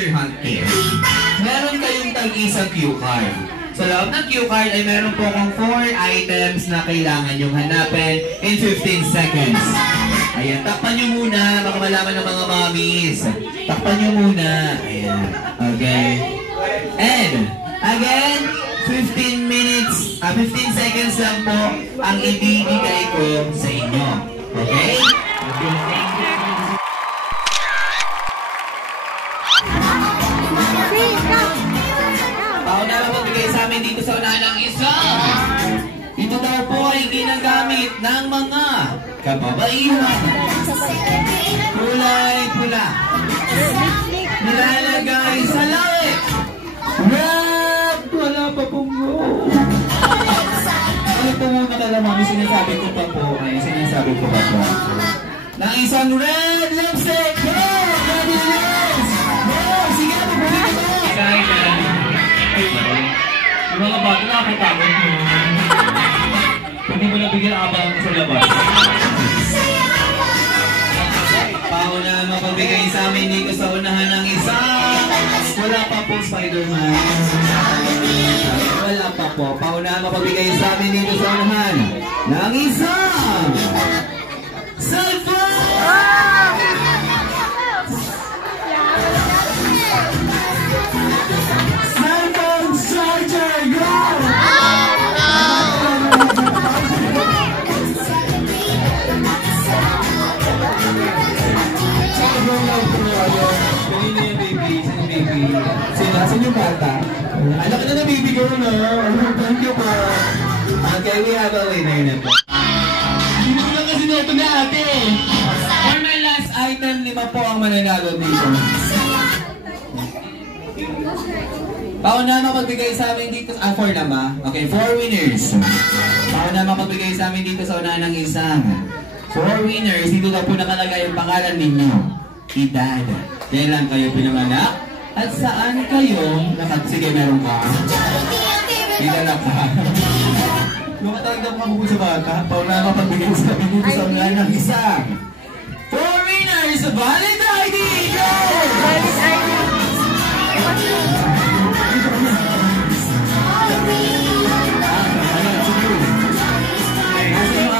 treasure hunt game. Meron kayong tag-isang cue card. Sa loob ng cue card ay meron po akong 4 items na kailangan yung hanapin in 15 seconds. Ayan, takpan nyo muna, baka malaman ng mga mommies. Takpan nyo muna. Ayan, okay. And, again, 15 seconds lang po ang ibibigay ko sa inyo. Okay? Pauna na magbigay sa amin dito sa unahan ng isa. Ito daw po ay ginagamit ng mga kababaihan. Kulay pula. Nilalagay sa lawit. Wala pa pong go. Ano po mga kalamang sinasabi ko pa po? Ay, sinasabi ko pa po. Ng isang red lipstick. Go! Ready, yes! Go! Sige na po, buli ko! Yung mga bago nakakatapon mo. Hindi mo nabigyan abang sa labas. Pauna mapagbigay sa amin dito sa unahan ng isa. Wala pa po, Spider-Man. Wala pa po. Pauna mapagbigay sa amin dito sa unahan ng isa. Cellphone! Cellphone charger! Go! Sinasan yung bata? Anak na baby girl na. Thank you po. Okay, we have a winner na po. Hindi ko lang kasi noto na ate. For my last item, 5 po ang mananalo dito. Pauna mapagbigay sa amin dito. 4 na ba? Okay, 4 winners. Pauna mapagbigay sa amin dito sa unahan ng isang. 4 winners. Dito na po nakalagay ang pangalan ninyo. Edad. Kailan kayo pinanganak? At saan kayo sige, meron ka? Kilala ka? Lumatawag na po sa bata. Pauna mapagbigay sa amin dito sa unahan ng isang. 4 winners! Valid ID! Go! Valid ID!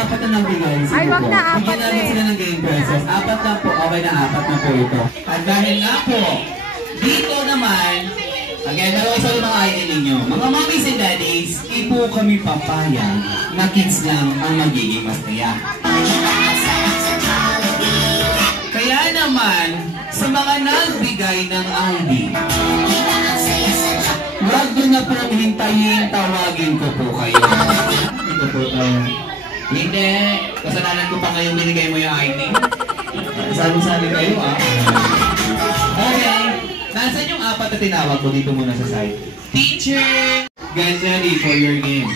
Apat na bigay. Ay, wag na, apat na namin sila ng game prices. 4 lang po. Okay na, 4 na po ito. At dahil nga po, dito naman, again, dalawa sa mga ID ninyo. Mga mommies and daddies, di po kami papayag na kids lang ang magiging masaya. Kaya naman, sa mga nagbigay ng ID, wag nyo na pong hintayin, tawagin ko po kayo. Ito po tayo. Hindi, kasalanan ko pa ngayong binigay mo yung ID. Sabi-sabi kayo Okay, nasan yung 4 na tinawag ko dito muna sa side? Teacher! Get ready for your game.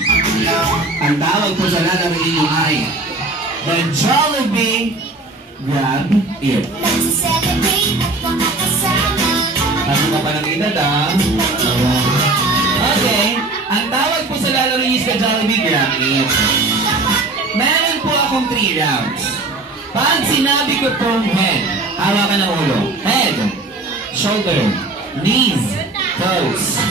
Ang tawag po sa lalaro ninyo ay the Jollibee Grab It. Ano ka pa ng edad Okay, ang tawag po sa lalaro ninyo is the Jollibee Grab It. Meron po akong 3 rounds. Pag sinabi ko pong head, hawakan ng ulo. Head, shoulder, knees, toes.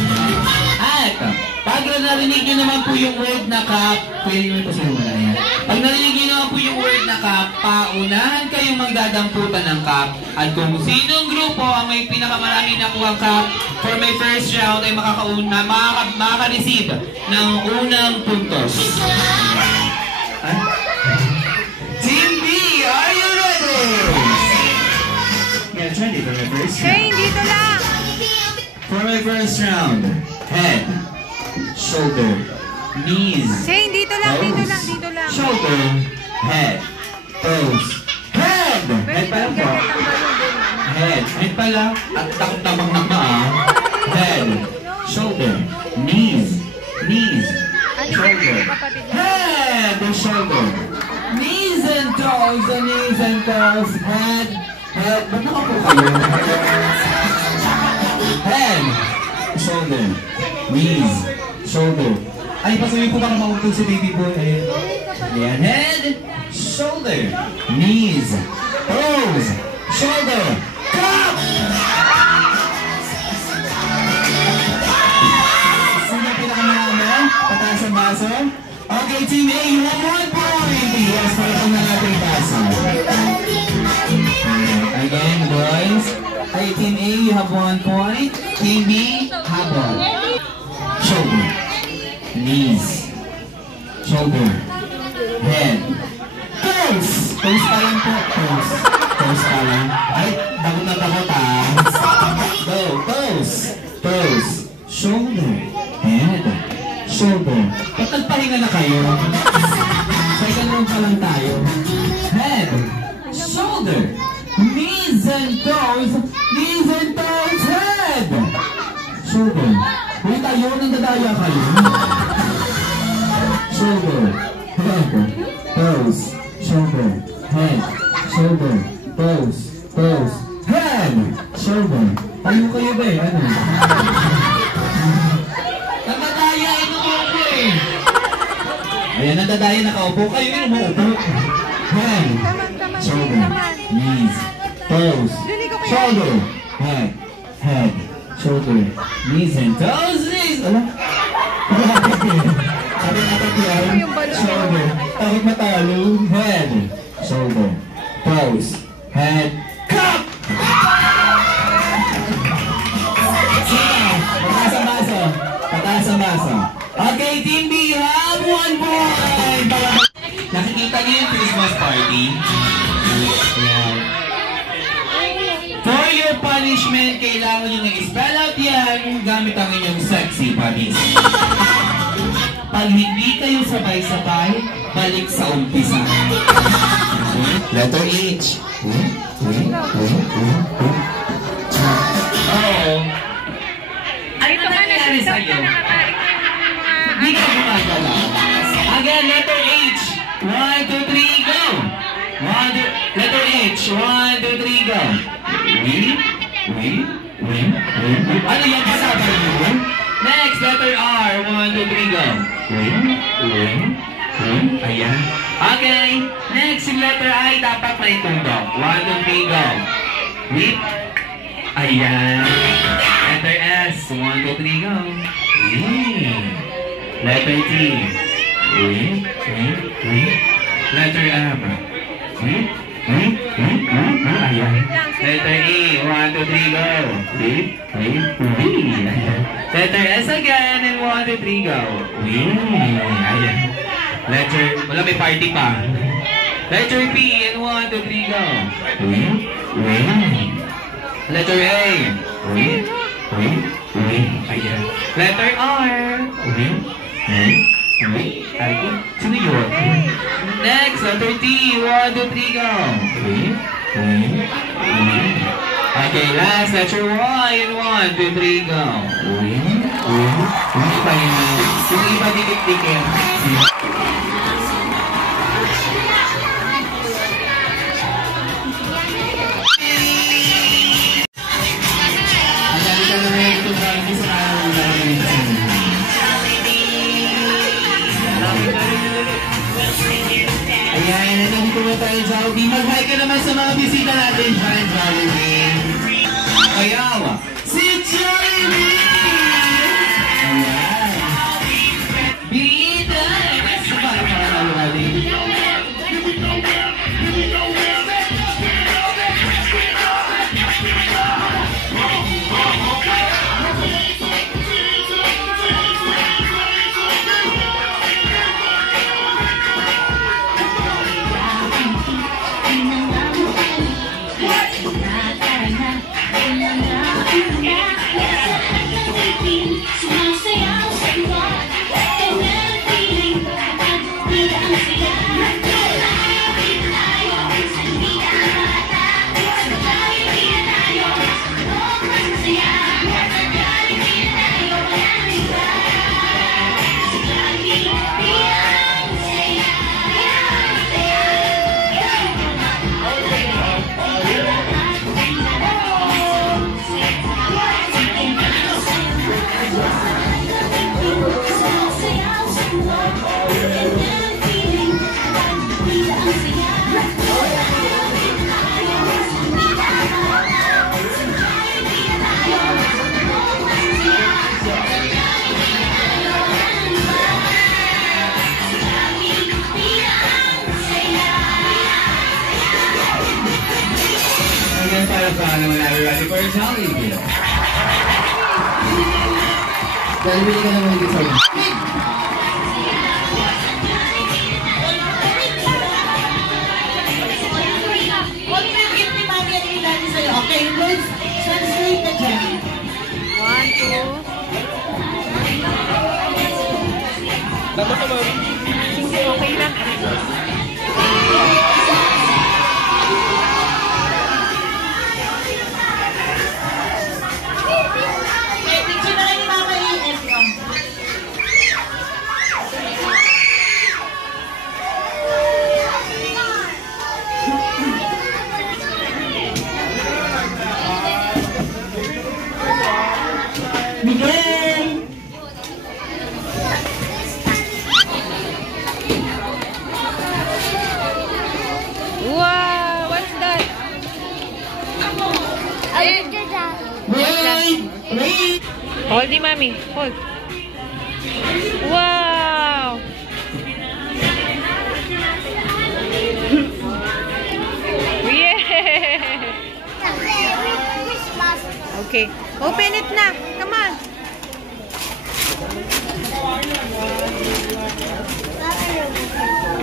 At pag narinig nyo naman po yung word na cup, pwede nyo ito sa mga yan. Pag narinig nyo naman po yung word na cup, paunahan kayong magdadamputan ng cup. At kung sinong grupo ang may pinakamarami nakuha cup, for my first round ay makaka-receive ng unang puntos. Team B, are you ready? Get ready for my first round. Shane, dito lang. For my first round, head, shoulder, knees. Shane, dito lang, toes, dito lang, dito lang. Shoulder, head, toes, head. Head pa lang po. Head pala. At takot na mga Head, shoulder, knees, shoulder, head, shoulder, knees and toes, head. Ba't naka po kayo? Head, shoulder, knees, shoulder. Ay, pasuloy po bang mautog si baby boy? Ayan, head, shoulder, knees, toes, shoulder, cup! Team A, you have 1 point. Yes, para na natin basa. Again, boys. Hey, Team A, you have 1 point. Team B, habol. Shoulder. Knees. Shoulder. Head. Toes. Toes pa lang po. Toes. Toes pa lang. Ay, takot na takot ah. Toes. Toes. Shoulder. Head. Shoulder. Ba't nagpahinga na kayo? Second round pa lang tayo. Head. Shoulder. Knees and toes. Knees and toes. Head. Shoulder. Uy, tayo nang dadaya kayo. Shoulder. Head. Toes. Shoulder. Head. Shoulder. Toes. Toes. Head. Shoulder. Tayo kayo ba eh? Ano? Nagdadaya, inuupo eh. Ayan, nagdadaya, nakaupo kayo, inuupo. Head. Shoulder. Knees. Toes. Shoulder. Head. Head. Shoulder. Knees and toes. Knees. Ala? Shoulder. Takot matalo. Head. Shoulder. Toes. Head. Cup! Pataas ang baso. Pataas ang baso. Okay, Team B, you have 1 point. Nakikita niyo yung Christmas party? Ayan. For your punishment, kailangan nyo nag-spell out yan gamit ang inyong sexy puppies. Pag hindi kayo sabay-sabay, balik sa umpisa. Letter H. Oo. Ano nangyari sa'yo? Hindi ka gumagalaw. Again, letter H. 1, 2, 3, go! Letter H. 1, 2, 3, go! Ano yan? Pasabay mo? Next, letter R. 1, 2, 3, go! Ayan. Okay. Next, yung letter I, dapat may tumbok. 1, 2, 3, go! Whip. Ayan. Letter S. 1, 2, 3, go! Letter T. Letter M. Ayan. Letter E. 1, 2, 3, go! Letter S again. And 1, 2, 3, go! Ayan. Letter, wala may party pa. Letter P. And 1, 2, 3, go! Letter A. Ayan. Letter R. Sino yun? Next, letter T. 1, 2, 3, go! Okay, last, letter Y. And 1, 2, 3, go! Hindi pa yun. Hindi pa dikit-dikit. Ayan, nandito na tayo sa Jollibee. Mag-hi ka naman sa mga bisita natin dyan, Jollibee. Ayaw, si Jollibee! Ayan. Bida! Sa para-para-para-para-para. for Jollibee. Jollibee ka naman dito sa'yo. Okay, let's translate the journey. 1, 2. Dapat ka ma'am. Okay lang. Okay, picture na kayo ni Mama E.S. Miguel! Wow, what's that? Wait! Wait! Hold ni Mami. Hold. Wow! Yeah! Okay. Open it na. Come on.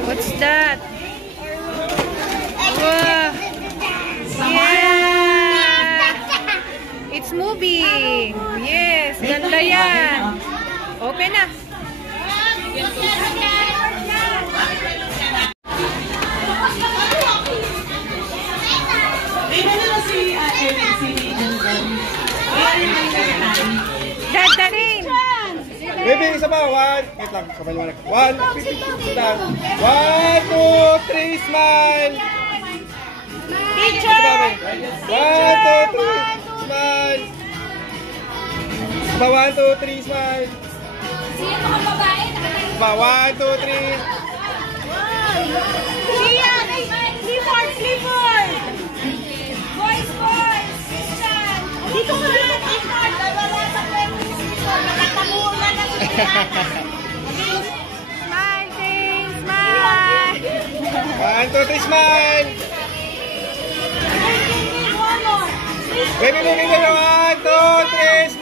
What's that? Wow! Yeah! It's moving. Yes, ganda yan. Open na. Iba na si Ganda rin. Baby, isa pa. One. Wait lang. Sabay mo na. 1, 50. 1, 2, 3, smile. Teacher! 1, 2, 3, smile. Ba, 1, 2, 3, smile. Ba, 1, 2, 3. Sian! Clifford! Clifford! Boys! Boys! Christian! Dito ka na! Clifford! Wala sa pwede dito! Nakatabuhan na sa Smile, Ting! Smile! 1, 2, 3, smile. Baby, moving na. 1, 2, 3, smile.